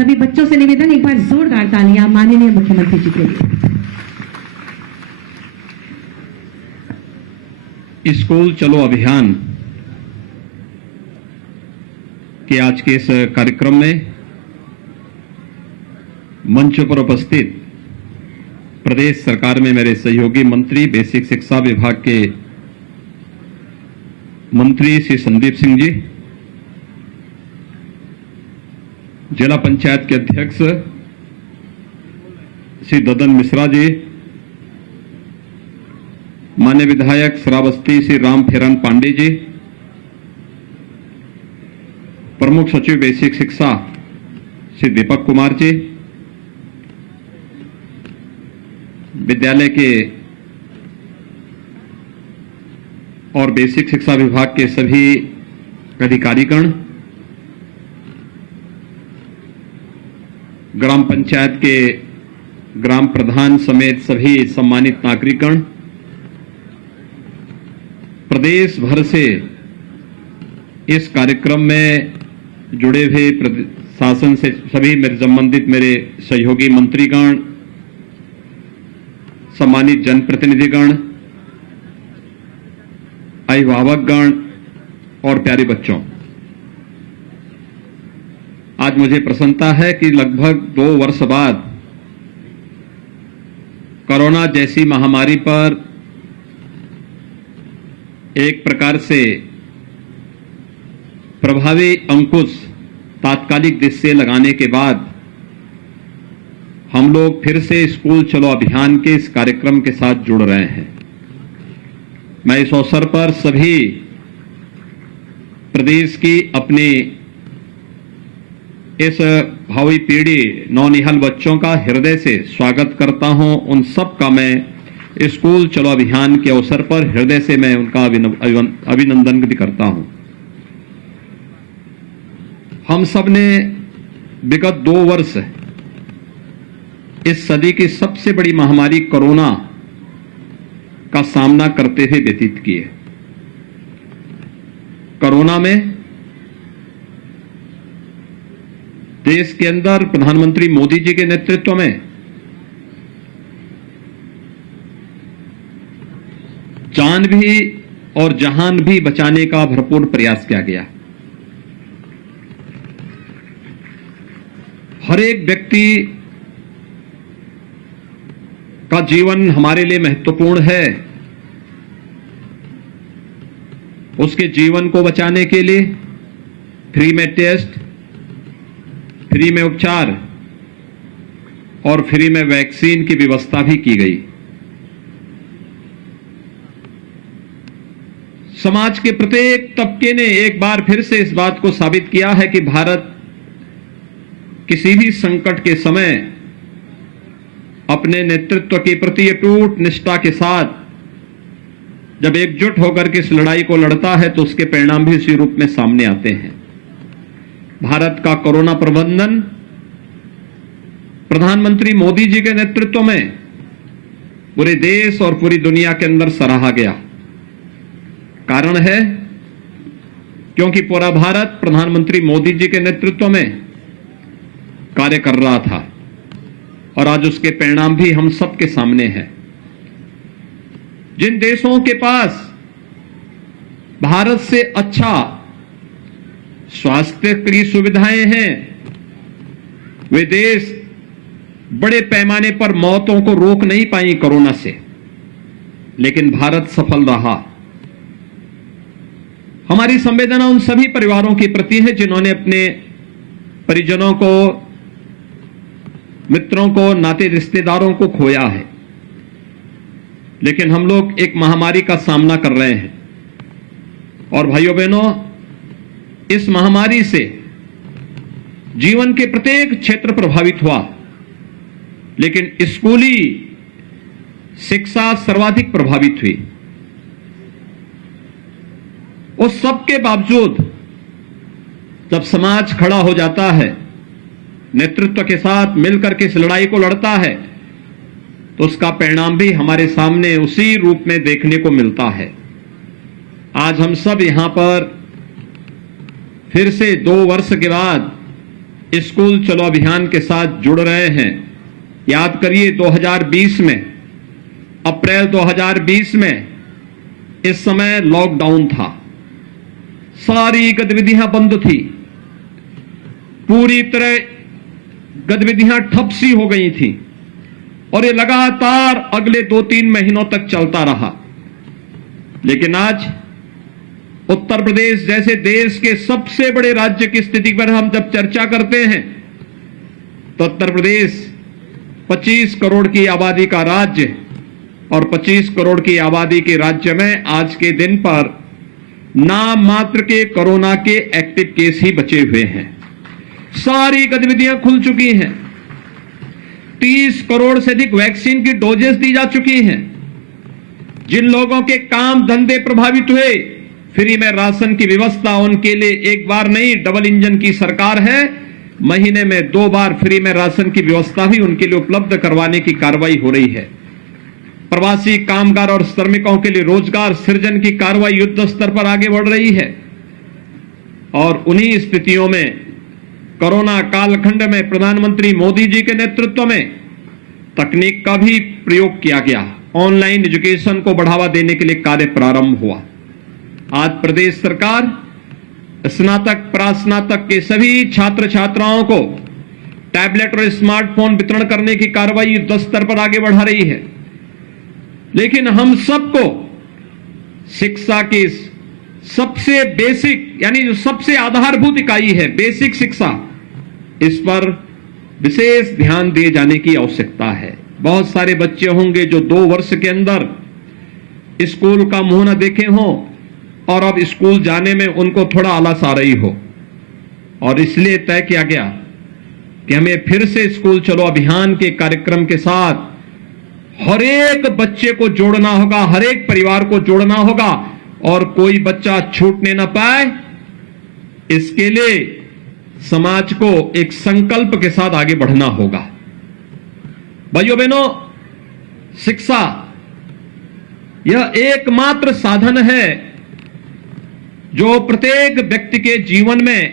सभी बच्चों से निवेदन, एक बार जोरदार तालियां माननीय मुख्यमंत्री जी के लिए। स्कूल चलो अभियान के आज के इस कार्यक्रम में मंच पर उपस्थित प्रदेश सरकार में मेरे सहयोगी मंत्री बेसिक शिक्षा विभाग के मंत्री श्री संदीप सिंह जी, जिला पंचायत के अध्यक्ष श्री ददन मिश्रा जी, माननीय विधायक श्रावस्ती श्री राम फेरन पांडे जी, प्रमुख सचिव बेसिक शिक्षा श्री दीपक कुमार जी, विद्यालय के और बेसिक शिक्षा विभाग के सभी अधिकारीगण, ग्राम पंचायत के ग्राम प्रधान समेत सभी सम्मानित नागरिकगण, प्रदेश भर से इस कार्यक्रम में जुड़े हुए शासन से सभी मेरे संबंधित मेरे सहयोगी मंत्रीगण, सम्मानित जनप्रतिनिधिगण, अभिभावकगण और प्यारे बच्चों, आज मुझे प्रसन्नता है कि लगभग 2 वर्ष बाद कोरोना जैसी महामारी पर एक प्रकार से प्रभावी अंकुश तात्कालिक दृष्टि लगाने के बाद हम लोग फिर से स्कूल चलो अभियान के इस कार्यक्रम के साथ जुड़ रहे हैं। मैं इस अवसर पर सभी प्रदेश की अपनी इस भावी पीढ़ी नौनिहाल बच्चों का हृदय से स्वागत करता हूं। उन सब का मैं स्कूल चलो अभियान के अवसर पर हृदय से मैं उनका अभिनंदन भी करता हूं। हम सब ने विगत 2 वर्ष इस सदी की सबसे बड़ी महामारी कोरोना का सामना करते हुए व्यतीत किए। कोरोना में देश के अंदर प्रधानमंत्री मोदी जी के नेतृत्व में जान भी और जहान भी बचाने का भरपूर प्रयास किया गया। हर एक व्यक्ति का जीवन हमारे लिए महत्वपूर्ण है। उसके जीवन को बचाने के लिए फ्री में टेस्ट, फ्री में उपचार और फ्री में वैक्सीन की व्यवस्था भी की गई। समाज के प्रत्येक तबके ने एक बार फिर से इस बात को साबित किया है कि भारत किसी भी संकट के समय अपने नेतृत्व के प्रति अटूट निष्ठा के साथ जब एकजुट होकर के इस लड़ाई को लड़ता है तो उसके परिणाम भी उसी रूप में सामने आते हैं। भारत का कोरोना प्रबंधन प्रधानमंत्री मोदी जी के नेतृत्व में पूरे देश और पूरी दुनिया के अंदर सराहा गया। कारण है क्योंकि पूरा भारत प्रधानमंत्री मोदी जी के नेतृत्व में कार्य कर रहा था और आज उसके परिणाम भी हम सबके सामने हैं। जिन देशों के पास भारत से अच्छा स्वास्थ्य की सुविधाएं हैं, वे देश बड़े पैमाने पर मौतों को रोक नहीं पाई कोरोना से, लेकिन भारत सफल रहा। हमारी संवेदना उन सभी परिवारों के प्रति है जिन्होंने अपने परिजनों को, मित्रों को, नाते रिश्तेदारों को खोया है। लेकिन हम लोग एक महामारी का सामना कर रहे हैं और भाइयों बहनों, इस महामारी से जीवन के प्रत्येक क्षेत्र प्रभावित हुआ, लेकिन स्कूली शिक्षा सर्वाधिक प्रभावित हुई। उस सब के बावजूद जब समाज खड़ा हो जाता है, नेतृत्व के साथ मिलकर के इस लड़ाई को लड़ता है, तो उसका परिणाम भी हमारे सामने उसी रूप में देखने को मिलता है। आज हम सब यहां पर फिर से 2 वर्ष के बाद स्कूल चलो अभियान के साथ जुड़ रहे हैं। याद करिए 2020 में, अप्रैल 2020 में इस समय लॉकडाउन था, सारी गतिविधियां बंद थी, पूरी तरह गतिविधियां ठप सी हो गई थी और ये लगातार अगले 2-3 महीनों तक चलता रहा। लेकिन आज उत्तर प्रदेश जैसे देश के सबसे बड़े राज्य की स्थिति पर हम जब चर्चा करते हैं तो उत्तर प्रदेश 25 करोड़ की आबादी का राज्य और 25 करोड़ की आबादी के राज्य में आज के दिन पर नाम मात्र के कोरोना के एक्टिव केस ही बचे हुए हैं। सारी गतिविधियां खुल चुकी हैं, 30 करोड़ से अधिक वैक्सीन की डोजेस दी जा चुकी हैं। जिन लोगों के काम धंधे प्रभावित हुए, फ्री में राशन की व्यवस्था उनके लिए एक बार नहीं, डबल इंजन की सरकार है, महीने में 2 बार फ्री में राशन की व्यवस्था भी उनके लिए उपलब्ध करवाने की कार्रवाई हो रही है। प्रवासी कामगार और श्रमिकों के लिए रोजगार सृजन की कार्रवाई युद्ध स्तर पर आगे बढ़ रही है। और उन्हीं स्थितियों में कोरोना कालखंड में प्रधानमंत्री मोदी जी के नेतृत्व में तकनीक का भी प्रयोग किया गया। ऑनलाइन एजुकेशन को बढ़ावा देने के लिए कार्य प्रारंभ हुआ। आज प्रदेश सरकार स्नातक प्रास्नातक के सभी छात्र छात्राओं को टैबलेट और स्मार्टफोन वितरण करने की कार्रवाई युद्ध स्तर पर आगे बढ़ा रही है। लेकिन हम सबको शिक्षा की सबसे बेसिक यानी जो सबसे आधारभूत इकाई है बेसिक शिक्षा, इस पर विशेष ध्यान दिए जाने की आवश्यकता है। बहुत सारे बच्चे होंगे जो 2 वर्ष के अंदर स्कूल का मुंह न देखे हों और अब स्कूल जाने में उनको थोड़ा आलस आ रही हो, और इसलिए तय किया गया कि हमें फिर से स्कूल चलो अभियान के कार्यक्रम के साथ हर एक बच्चे को जोड़ना होगा, हर एक परिवार को जोड़ना होगा और कोई बच्चा छूटने न पाए। इसके लिए समाज को एक संकल्प के साथ आगे बढ़ना होगा। भाइयों बहनों, शिक्षा यह एकमात्र साधन है जो प्रत्येक व्यक्ति के जीवन में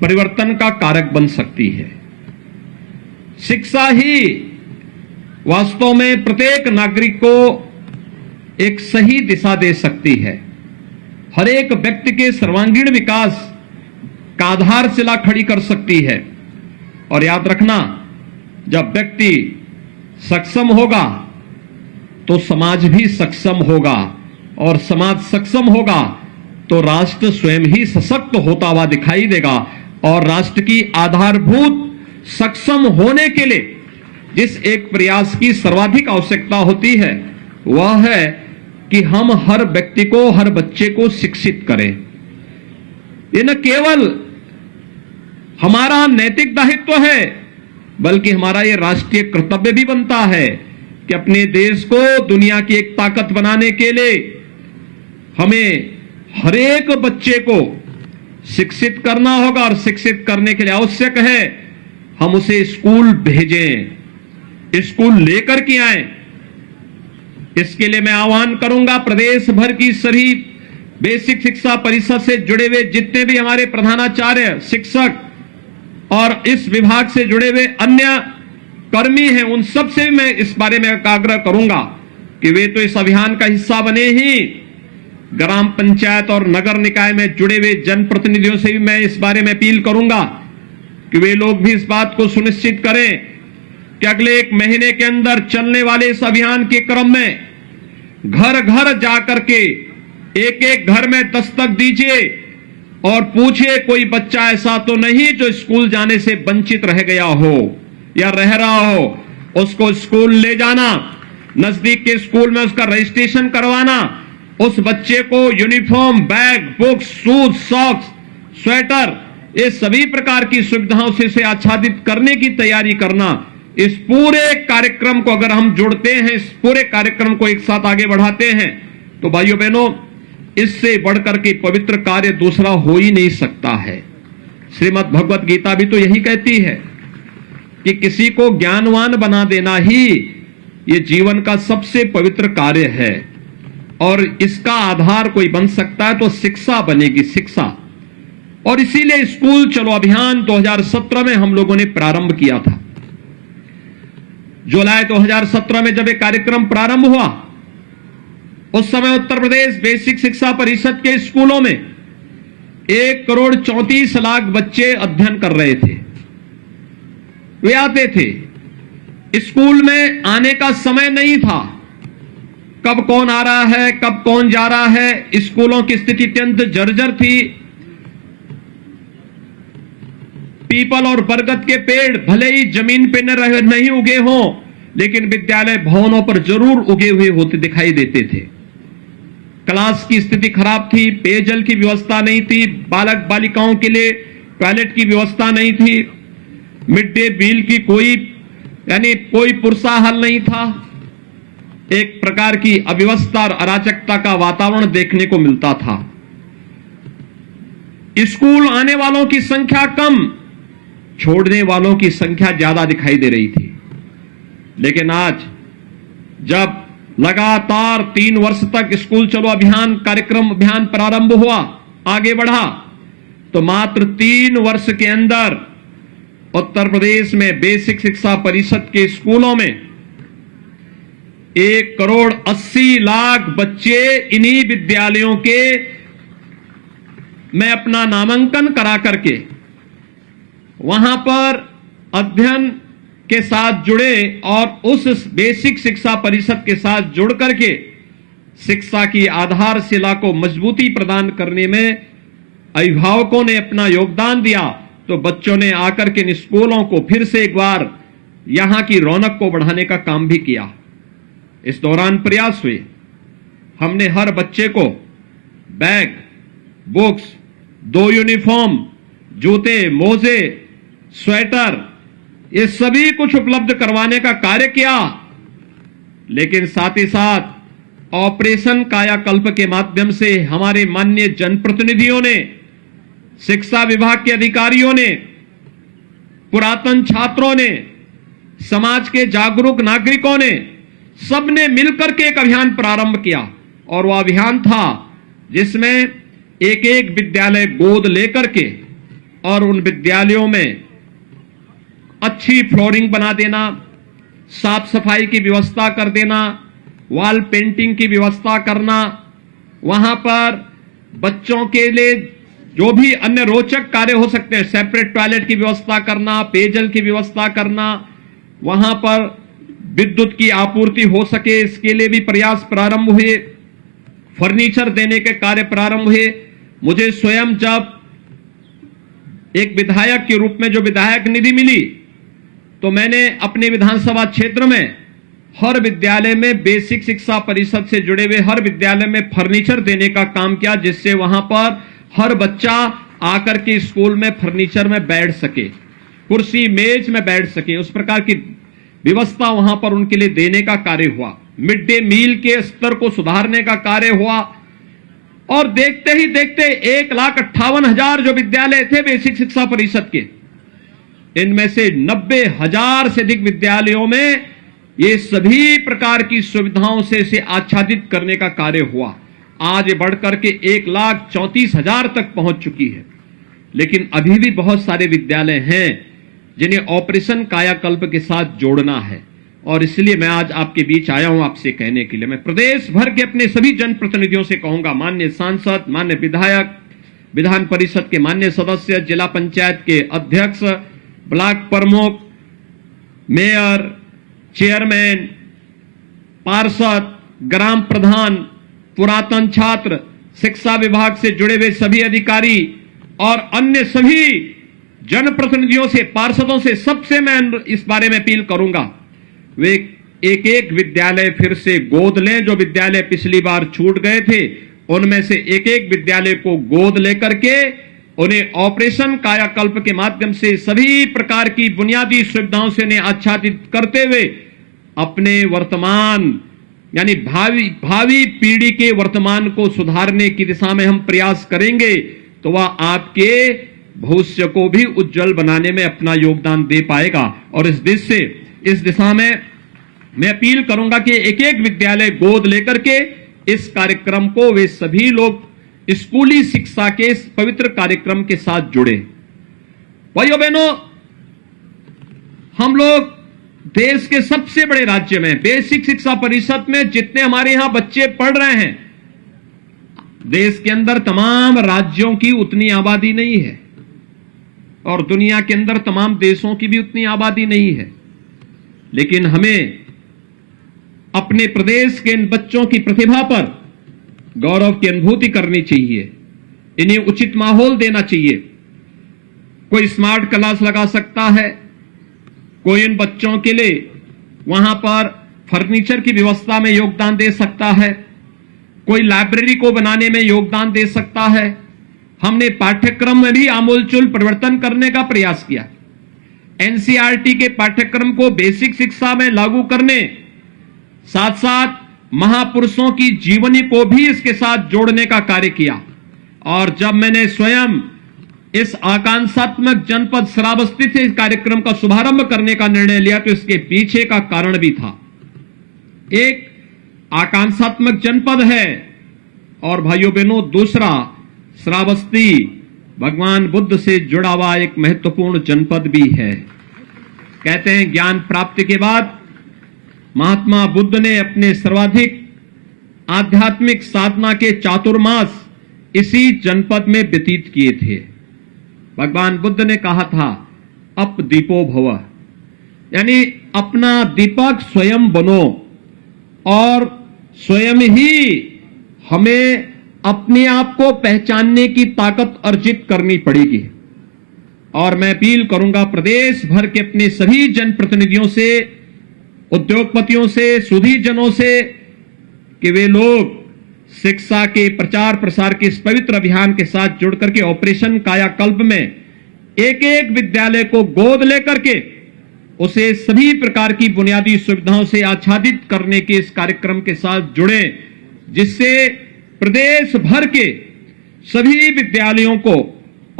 परिवर्तन का कारक बन सकती है। शिक्षा ही वास्तव में प्रत्येक नागरिक को एक सही दिशा दे सकती है, हर एक व्यक्ति के सर्वांगीण विकास का आधारशिला खड़ी कर सकती है। और याद रखना, जब व्यक्ति सक्षम होगा तो समाज भी सक्षम होगा, और समाज सक्षम होगा तो राष्ट्र स्वयं ही सशक्त होता हुआ दिखाई देगा। और राष्ट्र की आधारभूत सक्षम होने के लिए जिस एक प्रयास की सर्वाधिक आवश्यकता होती है वह है कि हम हर व्यक्ति को, हर बच्चे को शिक्षित करें। ये न केवल हमारा नैतिक दायित्व है बल्कि हमारा ये राष्ट्रीय कर्तव्य भी बनता है कि अपने देश को दुनिया की एक ताकत बनाने के लिए हमें हर एक बच्चे को शिक्षित करना होगा। और शिक्षित करने के लिए आवश्यक है हम उसे स्कूल भेजें, स्कूल लेकर के आए। इसके लिए मैं आह्वान करूंगा प्रदेश भर की सभी बेसिक शिक्षा परिषद से जुड़े हुए जितने भी हमारे प्रधानाचार्य, शिक्षक और इस विभाग से जुड़े हुए अन्य कर्मी हैं, उन सब से मैं इस बारे में आग्रह करूंगा कि वे तो इस अभियान का हिस्सा बने ही, ग्राम पंचायत और नगर निकाय में जुड़े हुए जनप्रतिनिधियों से भी मैं इस बारे में अपील करूंगा कि वे लोग भी इस बात को सुनिश्चित करें कि अगले 1 महीने के अंदर चलने वाले इस अभियान के क्रम में घर घर जाकर के एक एक घर में दस्तक दीजिए और पूछिए कोई बच्चा ऐसा तो नहीं जो स्कूल जाने से वंचित रह गया हो या रह रहा हो। उसको स्कूल ले जाना, नजदीक के स्कूल में उसका रजिस्ट्रेशन करवाना, उस बच्चे को uniform, bag, books, shoes, socks, sweater, ये सभी प्रकार की सुविधाओं से इसे आच्छादित करने की तैयारी करना। इस पूरे कार्यक्रम को अगर हम जोड़ते हैं, इस पूरे कार्यक्रम को एक साथ आगे बढ़ाते हैं, तो भाइयों बहनों, इससे बढ़कर के पवित्र कार्य दूसरा हो ही नहीं सकता है। श्रीमद् भगवत गीता भी तो यही कहती है कि किसी को ज्ञानवान बना देना ही ये जीवन का सबसे पवित्र कार्य है, और इसका आधार कोई बन सकता है तो शिक्षा बनेगी। शिक्षा, और इसीलिए स्कूल चलो अभियान 2017 में हम लोगों ने प्रारंभ किया था। जुलाई 2017 में जब एक कार्यक्रम प्रारंभ हुआ, उस समय उत्तर प्रदेश बेसिक शिक्षा परिषद के स्कूलों में 1,34,00,000 बच्चे अध्ययन कर रहे थे। वे आते थे, स्कूल में आने का समय नहीं था, कब कौन आ रहा है, कब कौन जा रहा है। स्कूलों की स्थिति अत्यंत जर्जर थी। पीपल और बरगद के पेड़ भले ही जमीन पे नहीं उगे हों, लेकिन विद्यालय भवनों पर जरूर उगे हुए होते दिखाई देते थे। क्लास की स्थिति खराब थी, पेयजल की व्यवस्था नहीं थी, बालक बालिकाओं के लिए टॉयलेट की व्यवस्था नहीं थी, मिड डे मील की कोई पुरसा हल नहीं था। एक प्रकार की अव्यवस्था और अराजकता का वातावरण देखने को मिलता था। स्कूल आने वालों की संख्या कम, छोड़ने वालों की संख्या ज्यादा दिखाई दे रही थी। लेकिन आज जब लगातार 3 वर्ष तक स्कूल चलो अभियान प्रारंभ हुआ, आगे बढ़ा, तो मात्र 3 वर्ष के अंदर उत्तर प्रदेश में बेसिक शिक्षा परिषद के स्कूलों में 1,80,00,000 बच्चे इन्हीं विद्यालयों के में अपना नामांकन करा करके वहां पर अध्ययन के साथ जुड़े और उस बेसिक शिक्षा परिषद के साथ जुड़ करके शिक्षा की आधारशिला को मजबूती प्रदान करने में अभिभावकों ने अपना योगदान दिया। तो बच्चों ने आकर के इन स्कूलों को फिर से एक बार यहां की रौनक को बढ़ाने का काम भी किया। इस दौरान प्रयास हुए, हमने हर बच्चे को बैग, बुक्स, 2 यूनिफॉर्म, जूते, मोजे, स्वेटर, ये सभी कुछ उपलब्ध करवाने का कार्य किया। लेकिन साथ ही साथ ऑपरेशन कायाकल्प के माध्यम से हमारे माननीय जनप्रतिनिधियों ने, शिक्षा विभाग के अधिकारियों ने, पुरातन छात्रों ने, समाज के जागरूक नागरिकों ने, सबने मिलकर के एक अभियान प्रारंभ किया। और वह अभियान था जिसमें एक एक विद्यालय गोद लेकर के और उन विद्यालयों में अच्छी फ्लोरिंग बना देना, साफ सफाई की व्यवस्था कर देना, वॉल पेंटिंग की व्यवस्था करना, वहां पर बच्चों के लिए जो भी अन्य रोचक कार्य हो सकते हैं, सेपरेट टॉयलेट की व्यवस्था करना, पेयजल की व्यवस्था करना, वहां पर विद्युत की आपूर्ति हो सके, इसके लिए भी प्रयास प्रारंभ हुए। फर्नीचर देने के कार्य प्रारंभ हुए। मुझे स्वयं जब एक विधायक के रूप में जो विधायक निधि मिली, तो मैंने अपने विधानसभा क्षेत्र में हर विद्यालय में बेसिक शिक्षा परिषद से जुड़े हुए हर विद्यालय में फर्नीचर देने का काम किया, जिससे वहां पर हर बच्चा आकर के स्कूल में फर्नीचर में बैठ सके, कुर्सी मेज में बैठ सके, उस प्रकार की व्यवस्था वहां पर उनके लिए देने का कार्य हुआ। मिड डे मील के स्तर को सुधारने का कार्य हुआ। और देखते ही देखते 1,58,000 जो विद्यालय थे बेसिक शिक्षा परिषद के, इनमें से 90,000 से अधिक विद्यालयों में ये सभी प्रकार की सुविधाओं से इसे आच्छादित करने का कार्य हुआ। आज बढ़कर के 1,34,000 तक पहुंच चुकी है। लेकिन अभी भी बहुत सारे विद्यालय हैं जिन्हें ऑपरेशन कायाकल्प के साथ जोड़ना है। और इसलिए मैं आज आपके बीच आया हूं आपसे कहने के लिए। मैं प्रदेश भर के अपने सभी जनप्रतिनिधियों से कहूंगा, माननीय सांसद, माननीय विधायक, विधान परिषद के माननीय सदस्य, जिला पंचायत के अध्यक्ष, ब्लॉक प्रमुख, मेयर, चेयरमैन, पार्षद, ग्राम प्रधान, पुरातन छात्र, शिक्षा विभाग से जुड़े हुए सभी अधिकारी और अन्य सभी जनप्रतिनिधियों से, पार्षदों से, सबसे मैं इस बारे में अपील करूंगा, वे एक एक विद्यालय फिर से गोद लें। जो विद्यालय पिछली बार छूट गए थे, उनमें से एक एक विद्यालय को गोद लेकर के उन्हें ऑपरेशन कायाकल्प के माध्यम से सभी प्रकार की बुनियादी सुविधाओं से उन्हें आच्छादित करते हुए अपने वर्तमान यानी भावी पीढ़ी के वर्तमान को सुधारने की दिशा में हम प्रयास करेंगे, तो वह आपके भविष्य को भी उज्जवल बनाने में अपना योगदान दे पाएगा। और इस दिशा में मैं अपील करूंगा कि एक एक विद्यालय गोद लेकर के इस कार्यक्रम को वे सभी लोग स्कूली शिक्षा के इस पवित्र कार्यक्रम के साथ जुड़े। भाइयों बहनों, हम लोग देश के सबसे बड़े राज्य में बेसिक शिक्षा परिषद में जितने हमारे यहां बच्चे पढ़ रहे हैं, देश के अंदर तमाम राज्यों की उतनी आबादी नहीं है और दुनिया के अंदर तमाम देशों की भी उतनी आबादी नहीं है। लेकिन हमें अपने प्रदेश के इन बच्चों की प्रतिभा पर गौरव की अनुभूति करनी चाहिए, इन्हें उचित माहौल देना चाहिए। कोई स्मार्ट क्लास लगा सकता है, कोई इन बच्चों के लिए वहां पर फर्नीचर की व्यवस्था में योगदान दे सकता है, कोई लाइब्रेरी को बनाने में योगदान दे सकता है। हमने पाठ्यक्रम में भी आमूलचूल परिवर्तन करने का प्रयास किया। एनसीईआरटी के पाठ्यक्रम को बेसिक शिक्षा में लागू करने, साथ साथ महापुरुषों की जीवनी को भी इसके साथ जोड़ने का कार्य किया। और जब मैंने स्वयं इस आकांक्षात्मक जनपद श्रावस्ती से इस कार्यक्रम का शुभारंभ करने का निर्णय लिया तो इसके पीछे का कारण भी था। एक आकांक्षात्मक जनपद है और भाइयों बहनों दूसरा श्रावस्ती भगवान बुद्ध से जुड़ा हुआ एक महत्वपूर्ण जनपद भी है। कहते हैं ज्ञान प्राप्ति के बाद महात्मा बुद्ध ने अपने सर्वाधिक आध्यात्मिक साधना के चातुर्मास इसी जनपद में व्यतीत किए थे। भगवान बुद्ध ने कहा था अप दीपो भव, यानी अपना दीपक स्वयं बनो और स्वयं ही हमें अपने आप को पहचानने की ताकत अर्जित करनी पड़ेगी। और मैं अपील करूंगा प्रदेश भर के अपने सभी जनप्रतिनिधियों से, उद्योगपतियों से, सुधीजनों से कि वे लोग शिक्षा के प्रचार प्रसार के इस पवित्र अभियान के साथ जुड़ करके ऑपरेशन कायाकल्प में एक एक विद्यालय को गोद लेकर के उसे सभी प्रकार की बुनियादी सुविधाओं से आच्छादित करने के इस कार्यक्रम के साथ जुड़े, जिससे प्रदेश भर के सभी विद्यालयों को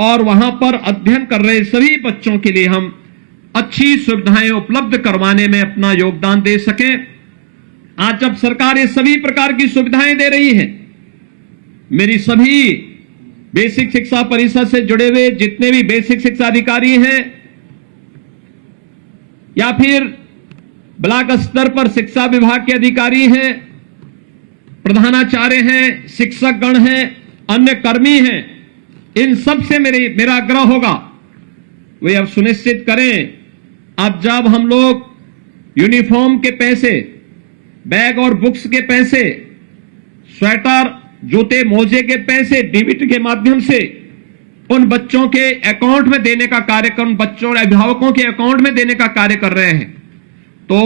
और वहां पर अध्ययन कर रहे सभी बच्चों के लिए हम अच्छी सुविधाएं उपलब्ध करवाने में अपना योगदान दे सकें। आज जब सरकार ये सभी प्रकार की सुविधाएं दे रही है, मेरी सभी बेसिक शिक्षा परिषद से जुड़े हुए जितने भी बेसिक शिक्षा अधिकारी हैं या फिर ब्लॉक स्तर पर शिक्षा विभाग के अधिकारी हैं, प्रधानाचार्य हैं, शिक्षक गण हैं, अन्य कर्मी हैं, इन सब से मेरा आग्रह होगा वे अब सुनिश्चित करें अब जब हम लोग यूनिफॉर्म के पैसे, बैग और बुक्स के पैसे, स्वेटर, जूते, मोजे के पैसे डीबीटी के माध्यम से उन बच्चों के अकाउंट में देने का कार्यक्रम, बच्चों और अभिभावकों के अकाउंट में देने का कार्य कर रहे हैं, तो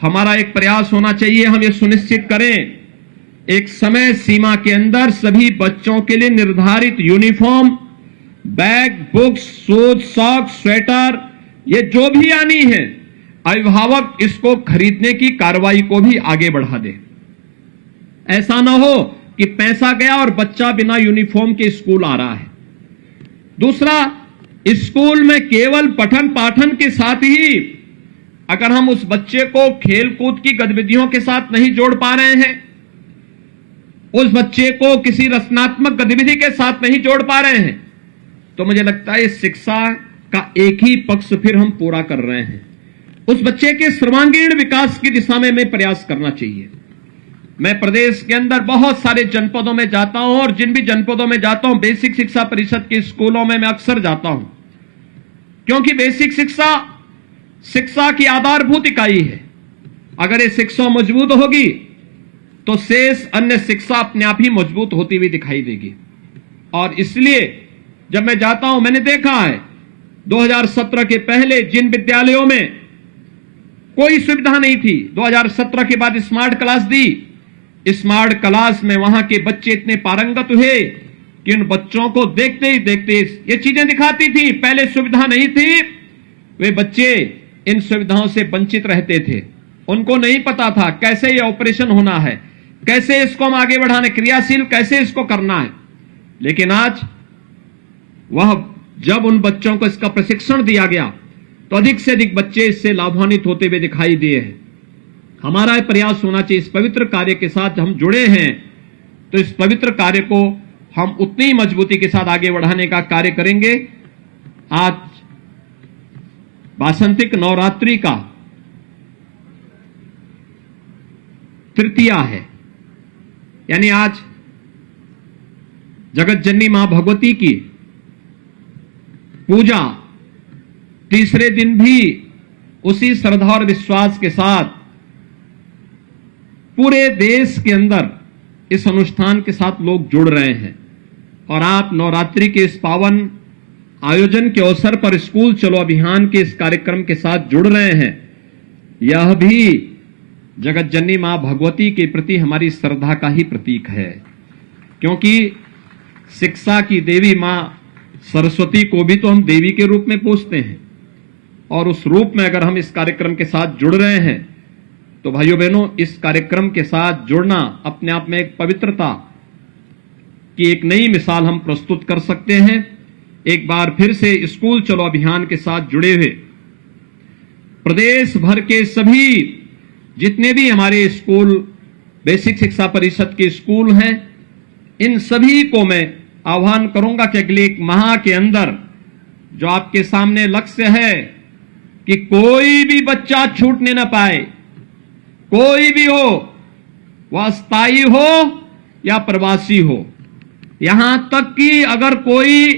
हमारा एक प्रयास होना चाहिए, हम ये सुनिश्चित करें एक समय सीमा के अंदर सभी बच्चों के लिए निर्धारित uniform, bag, books, shoes, socks, sweater, ये जो भी आनी है अभिभावक इसको खरीदने की कार्रवाई को भी आगे बढ़ा दे। ऐसा ना हो कि पैसा गया और बच्चा बिना यूनिफॉर्म के स्कूल आ रहा है। दूसरा, स्कूल में केवल पठन पाठन के साथ ही अगर हम उस बच्चे को खेल कूद की गतिविधियों के साथ नहीं जोड़ पा रहे हैं, उस बच्चे को किसी रचनात्मक गतिविधि के साथ नहीं जोड़ पा रहे हैं, तो मुझे लगता है शिक्षा का एक ही पक्ष फिर हम पूरा कर रहे हैं। उस बच्चे के सर्वांगीण विकास की दिशा में हमें प्रयास करना चाहिए। मैं प्रदेश के अंदर बहुत सारे जनपदों में जाता हूं और जिन भी जनपदों में जाता हूं बेसिक शिक्षा परिषद के स्कूलों में मैं अक्सर जाता हूं, क्योंकि बेसिक शिक्षा की आधारभूत इकाई है। अगर ये शिक्षा मजबूत होगी तो शेष अन्य शिक्षा अपने आप ही मजबूत होती हुई दिखाई देगी। और इसलिए जब मैं जाता हूं, मैंने देखा है 2017 के पहले जिन विद्यालयों में कोई सुविधा नहीं थी, 2017 के बाद स्मार्ट क्लास दी, स्मार्ट क्लास में वहां के बच्चे इतने पारंगत हुए कि उन बच्चों को देखते ही देखते ये चीजें दिखाती थी। पहले सुविधा नहीं थी, वे बच्चे इन सुविधाओं से वंचित रहते थे, उनको नहीं पता था कैसे ये ऑपरेशन होना है, कैसे इसको हम आगे बढ़ाने, क्रियाशील कैसे इसको करना है। लेकिन आज वह जब उन बच्चों को इसका प्रशिक्षण दिया गया तो अधिक से अधिक बच्चे इससे लाभान्वित होते हुए दिखाई दिए हैं। हमारा प्रयास होना चाहिए, इस पवित्र कार्य के साथ हम जुड़े हैं तो इस पवित्र कार्य को हम उतनी मजबूती के साथ आगे बढ़ाने का कार्य करेंगे। आज वासंतिक नवरात्रि का तृतीया है, यानी आज जगत जननी मां भगवती की पूजा तीसरे दिन भी उसी श्रद्धा और विश्वास के साथ पूरे देश के अंदर इस अनुष्ठान के साथ लोग जुड़ रहे हैं। और आप नवरात्रि के इस पावन आयोजन के अवसर पर स्कूल चलो अभियान के इस कार्यक्रम के साथ जुड़ रहे हैं। यह भी जगत जननी मां भगवती के प्रति हमारी श्रद्धा का ही प्रतीक है, क्योंकि शिक्षा की देवी मां सरस्वती को भी तो हम देवी के रूप में पूजते हैं, और उस रूप में अगर हम इस कार्यक्रम के साथ जुड़ रहे हैं तो भाइयों बहनों, इस कार्यक्रम के साथ जुड़ना अपने आप में एक पवित्रता की एक नई मिसाल हम प्रस्तुत कर सकते हैं। एक बार फिर से स्कूल चलो अभियान के साथ जुड़े हुए प्रदेश भर के सभी जितने भी हमारे स्कूल, बेसिक शिक्षा परिषद के स्कूल हैं, इन सभी को मैं आह्वान करूंगा कि अगले एक माह के अंदर जो आपके सामने लक्ष्य है कि कोई भी बच्चा छूटने ना पाए, कोई भी हो, वह स्थायी हो या प्रवासी हो, यहां तक कि अगर कोई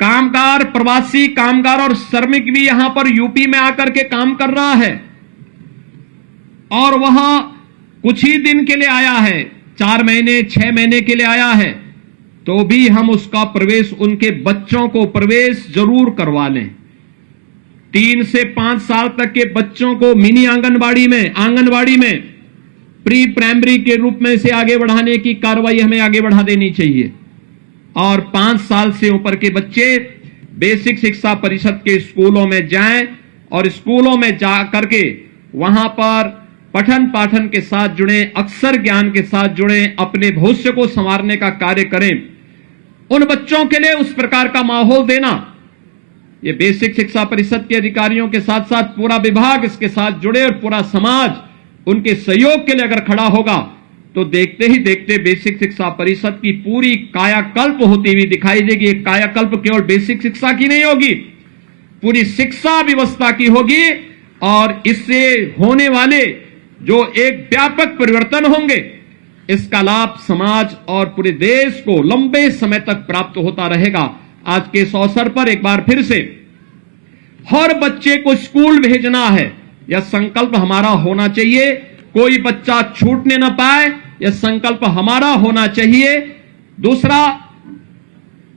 कामगार, प्रवासी कामगार और श्रमिक भी यहां पर यूपी में आकर के काम कर रहा है और वह कुछ ही दिन के लिए आया है, 4 महीने 6 महीने के लिए आया है, तो भी हम उसका प्रवेश, उनके बच्चों को प्रवेश जरूर करवा लें। 3 से 5 साल तक के बच्चों को मिनी आंगनबाड़ी में प्री प्राइमरी के रूप में से आगे बढ़ाने की कार्रवाई हमें आगे बढ़ा देनी चाहिए। और 5 साल से ऊपर के बच्चे बेसिक शिक्षा परिषद के स्कूलों में जाएं और स्कूलों में जा करके वहां पर पठन पाठन के साथ जुड़े, अक्षर ज्ञान के साथ जुड़े, अपने भविष्य को संवारने का कार्य करें। उन बच्चों के लिए उस प्रकार का माहौल देना, ये बेसिक शिक्षा परिषद के अधिकारियों के साथ साथ पूरा विभाग इसके साथ जुड़े और पूरा समाज उनके सहयोग के लिए अगर खड़ा होगा तो देखते ही देखते बेसिक शिक्षा परिषद की पूरी कायाकल्प होती हुई दिखाई देगी। एक कायाकल्प केवल बेसिक शिक्षा की नहीं होगी, पूरी शिक्षा व्यवस्था की होगी, और इससे होने वाले जो एक व्यापक परिवर्तन होंगे, इसका लाभ समाज और पूरे देश को लंबे समय तक प्राप्त होता रहेगा। आज के इस अवसर पर एक बार फिर से हर बच्चे को स्कूल भेजना है, यह संकल्प हमारा होना चाहिए। कोई बच्चा छूटने न पाए, यह संकल्प हमारा होना चाहिए। दूसरा,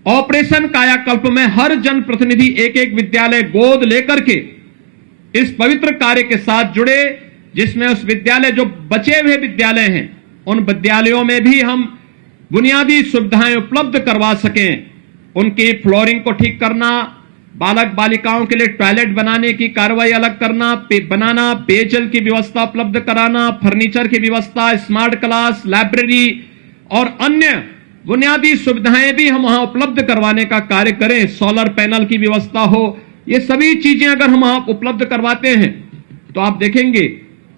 ऑपरेशन कायाकल्प में हर जनप्रतिनिधि एक एक विद्यालय गोद लेकर के इस पवित्र कार्य के साथ जुड़े, जिसमें उस विद्यालय, जो बचे हुए विद्यालय हैं, उन विद्यालयों में भी हम बुनियादी सुविधाएं उपलब्ध करवा सकें। उनकी फ्लोरिंग को ठीक करना, बालक बालिकाओं के लिए टॉयलेट बनाने की कार्रवाई अलग करना, बनाना, पेयजल की व्यवस्था उपलब्ध कराना, फर्नीचर की व्यवस्था, स्मार्ट क्लास, लाइब्रेरी और अन्य बुनियादी सुविधाएं भी हम वहां उपलब्ध करवाने का कार्य करें। सोलर पैनल की व्यवस्था हो, ये सभी चीजें अगर हम वहां उपलब्ध करवाते हैं तो आप देखेंगे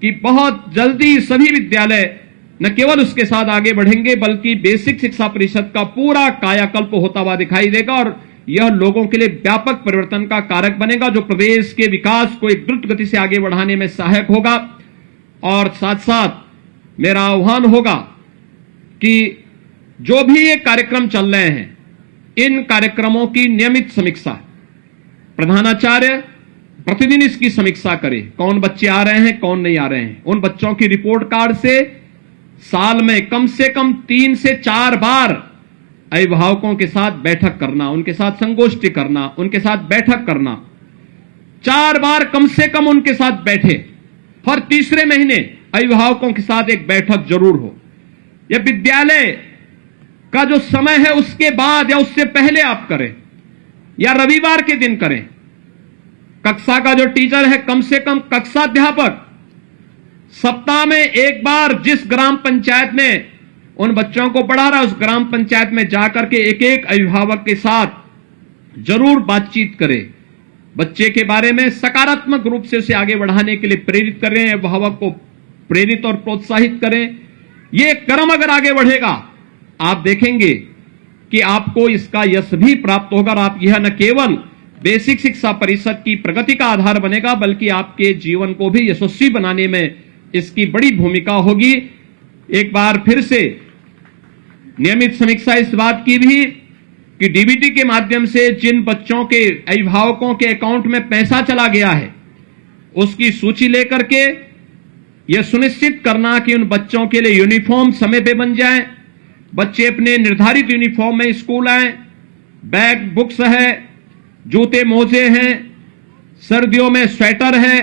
कि बहुत जल्दी सभी विद्यालय न केवल उसके साथ आगे बढ़ेंगे बल्कि बेसिक शिक्षा परिषद का पूरा कायाकल्प होता हुआ दिखाई देगा, और यह लोगों के लिए व्यापक परिवर्तन का कारक बनेगा, जो प्रदेश के विकास को एक द्रुत गति से आगे बढ़ाने में सहायक होगा। और साथ साथ मेरा आह्वान होगा कि जो भी ये कार्यक्रम चल रहे हैं, इन कार्यक्रमों की नियमित समीक्षा, प्रधानाचार्य प्रतिदिन इसकी समीक्षा करे, कौन बच्चे आ रहे हैं, कौन नहीं आ रहे हैं। उन बच्चों की रिपोर्ट कार्ड से साल में कम से कम 3 से 4 बार अभिभावकों के साथ बैठक करना, उनके साथ संगोष्ठी करना, उनके साथ बैठक करना, 4 बार कम से कम उनके साथ बैठे। हर तीसरे महीने अभिभावकों के साथ एक बैठक जरूर हो। यह विद्यालय का जो समय है उसके बाद या उससे पहले आप करें, या रविवार के दिन करें। कक्षा का जो टीचर है, कम से कम कक्षाध्यापक सप्ताह में एक बार जिस ग्राम पंचायत में उन बच्चों को पढ़ा रहा है, उस ग्राम पंचायत में जाकर के एक एक अभिभावक के साथ जरूर बातचीत करें, बच्चे के बारे में सकारात्मक रूप से उसे आगे बढ़ाने के लिए प्रेरित करें, अभिभावक को प्रेरित और प्रोत्साहित करें। यह क्रम अगर आगे बढ़ेगा, आप देखेंगे कि आपको इसका यश भी प्राप्त होगा और आप यह न केवल बेसिक शिक्षा परिषद की प्रगति का आधार बनेगा बल्कि आपके जीवन को भी यशस्वी बनाने में इसकी बड़ी भूमिका होगी। एक बार फिर से नियमित समीक्षा इस बात की भी कि डीबीटी के माध्यम से जिन बच्चों के अभिभावकों के अकाउंट में पैसा चला गया है उसकी सूची लेकर के यह सुनिश्चित करना कि उन बच्चों के लिए यूनिफॉर्म समय पे बन जाए, बच्चे अपने निर्धारित यूनिफॉर्म में स्कूल आए, बैग बुक्स है, जूते मोजे हैं, सर्दियों में स्वेटर है,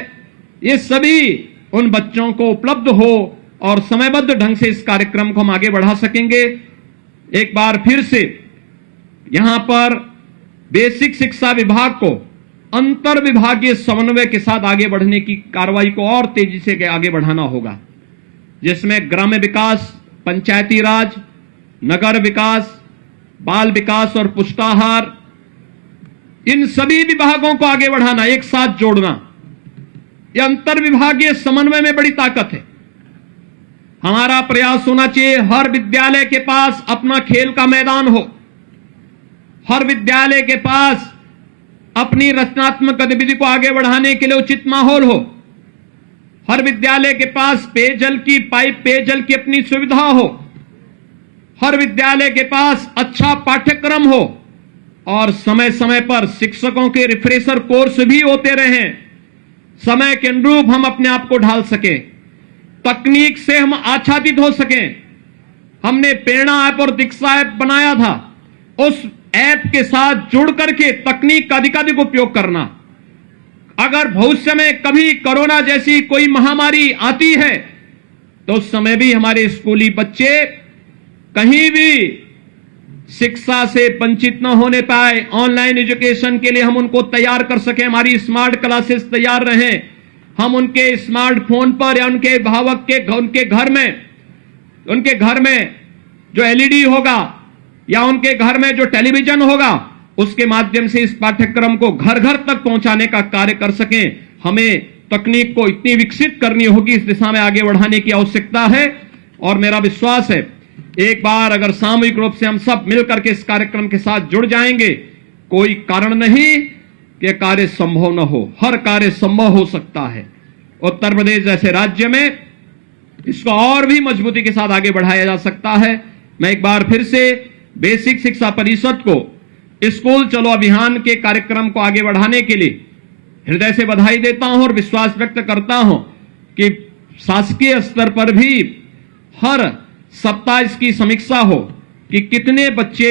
ये सभी उन बच्चों को उपलब्ध हो और समयबद्ध ढंग से इस कार्यक्रम को हम आगे बढ़ा सकेंगे। एक बार फिर से यहां पर बेसिक शिक्षा विभाग को अंतर विभागीय समन्वय के साथ आगे बढ़ने की कार्रवाई को और तेजी से आगे बढ़ाना होगा, जिसमें ग्राम्य विकास, पंचायती राज, नगर विकास, बाल विकास और पुष्टाहार, इन सभी विभागों को आगे बढ़ाना, एक साथ जोड़ना। यह अंतर विभागीय समन्वय में बड़ी ताकत है। हमारा प्रयास होना चाहिए हर विद्यालय के पास अपना खेल का मैदान हो, हर विद्यालय के पास अपनी रचनात्मक गतिविधि को आगे बढ़ाने के लिए उचित माहौल हो, हर विद्यालय के पास पेयजल की अपनी सुविधा हो, हर विद्यालय के पास अच्छा पाठ्यक्रम हो और समय समय पर शिक्षकों के रिफ्रेशर कोर्स भी होते रहें, समय के अनुरूप हम अपने आप को ढाल सकें, तकनीक से हम आच्छादित हो सकें। हमने प्रेरणा ऐप और दीक्षा ऐप बनाया था, उस ऐप के साथ जुड़ करके तकनीक का अधिकाधिक उपयोग करना। अगर भविष्य में कभी कोरोना जैसी कोई महामारी आती है तो उस समय भी हमारे स्कूली बच्चे कहीं भी शिक्षा से वंचित न होने पाए, ऑनलाइन एजुकेशन के लिए हम उनको तैयार कर सकें, हमारी स्मार्ट क्लासेस तैयार रहें, हम उनके स्मार्टफोन पर या उनके अभिभावक के उनके घर में जो एलईडी होगा या उनके घर में जो टेलीविजन होगा उसके माध्यम से इस पाठ्यक्रम को घर घर तक पहुंचाने का कार्य कर सकें। हमें तकनीक को इतनी विकसित करनी होगी, इस दिशा में आगे बढ़ाने की आवश्यकता है और मेरा विश्वास है एक बार अगर सामूहिक रूप से हम सब मिलकर के इस कार्यक्रम के साथ जुड़ जाएंगे, कोई कारण नहीं कि कार्य संभव न हो, हर कार्य संभव हो सकता है। उत्तर प्रदेश जैसे राज्य में इसको और भी मजबूती के साथ आगे बढ़ाया जा सकता है। मैं एक बार फिर से बेसिक शिक्षा परिषद को स्कूल चलो अभियान के कार्यक्रम को आगे बढ़ाने के लिए हृदय से बधाई देता हूं और विश्वास व्यक्त करता हूं कि शासकीय स्तर पर भी हर सप्ताह इसकी समीक्षा हो कि कितने बच्चे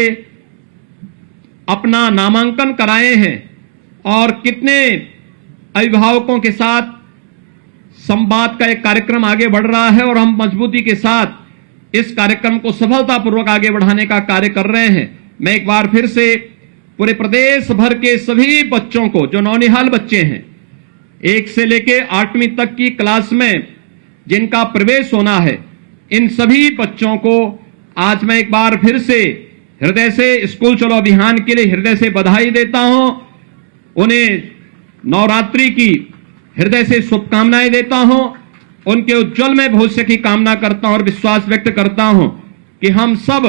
अपना नामांकन कराए हैं और कितने अभिभावकों के साथ संवाद का एक कार्यक्रम आगे बढ़ रहा है और हम मजबूती के साथ इस कार्यक्रम को सफलतापूर्वक आगे बढ़ाने का कार्य कर रहे हैं। मैं एक बार फिर से पूरे प्रदेश भर के सभी बच्चों को, जो नौनिहाल बच्चे हैं 1 से लेके 8वीं तक की क्लास में जिनका प्रवेश होना है, इन सभी बच्चों को आज मैं एक बार फिर से हृदय से स्कूल चलो अभियान के लिए हृदय से बधाई देता हूं। उन्हें नवरात्रि की हृदय से शुभकामनाएं देता हूं, उनके उज्जवल में भविष्य की कामना करता हूं और विश्वास व्यक्त करता हूं कि हम सब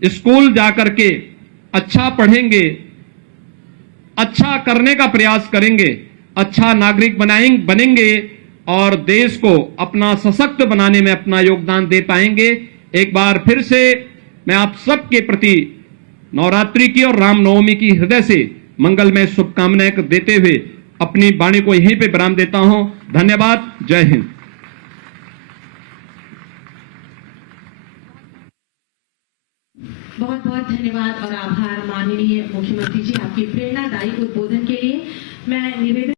स्कूल जाकर के अच्छा पढ़ेंगे, अच्छा करने का प्रयास करेंगे, अच्छा नागरिक बनेंगे और देश को अपना सशक्त बनाने में अपना योगदान दे पाएंगे। एक बार फिर से मैं आप सबके प्रति नवरात्रि की और रामनवमी की हृदय से मंगलमय शुभकामनाएं देते हुए अपनी वाणी को यहीं पे विराम देता हूं। धन्यवाद। जय हिंद। बहुत बहुत धन्यवाद और आभार माननीय मुख्यमंत्री जी आपके प्रेरणादायी उद्बोधन के लिए। मैं निवेदन